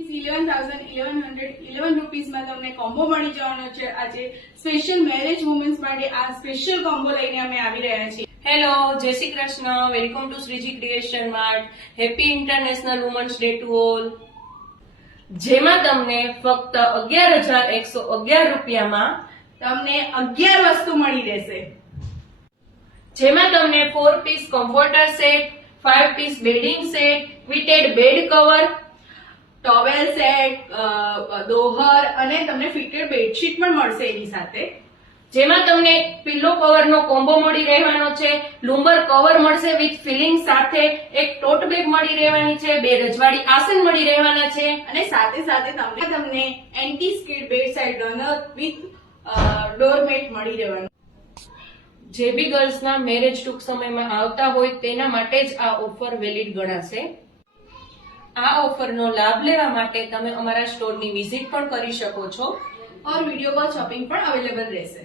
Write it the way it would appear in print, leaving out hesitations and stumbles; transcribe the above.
11,1111 રૂપીસમાં તમને કોમ્બો મળી જવાનો છે. આજે સ્પેશિયલ મેરેજ વુમેન્સ માટે આ સ્પેશિયલ કોમ્બો લઈને અમે આવી રહ્યા છીએ. હેલો, જય Shri Krishna. Welcome to Shriji creation Mart. Happy international women's day to all. જેમાં તમને ફક્ત 11,111 રૂપિયામાં તમને 11 વસ્તુ મળી રહેશે. જેમાં તમને 4 piece comforter set, 5 piece bedding set, fitted bed cover, towel set, દોહર અને તમને ફિટેડ બેડશીટ પણ મળશે એની સાથે. જેમાં તમને પિલ્લો કવર નો કોમ્બો મળી રહેવાનો છે, લુમ્બર કવર મળશે વિથ ફિલિંગ સાથે, એક ટોટ બેગ મળી રહેવાની છે, 2 રજવાડી આસન મળી રહેવાના છે અને સાથે સાથે તમને anti skid bed side runner with doormat મળી રહેવાનું. જે બી ગર્લ્સના મેરેજ ટૂંક સમયમાં આવતા હોય તેના માટે જ આ ઓફર વેલિડ ગણાશે. આ ઓફરનો લાભ લેવા માટે તમે અમારા સ્ટોરની વિઝિટ પણ કરી શકો છો और वीडियो कॉल शॉपिंग પણ અવેલેબલ રહેશે.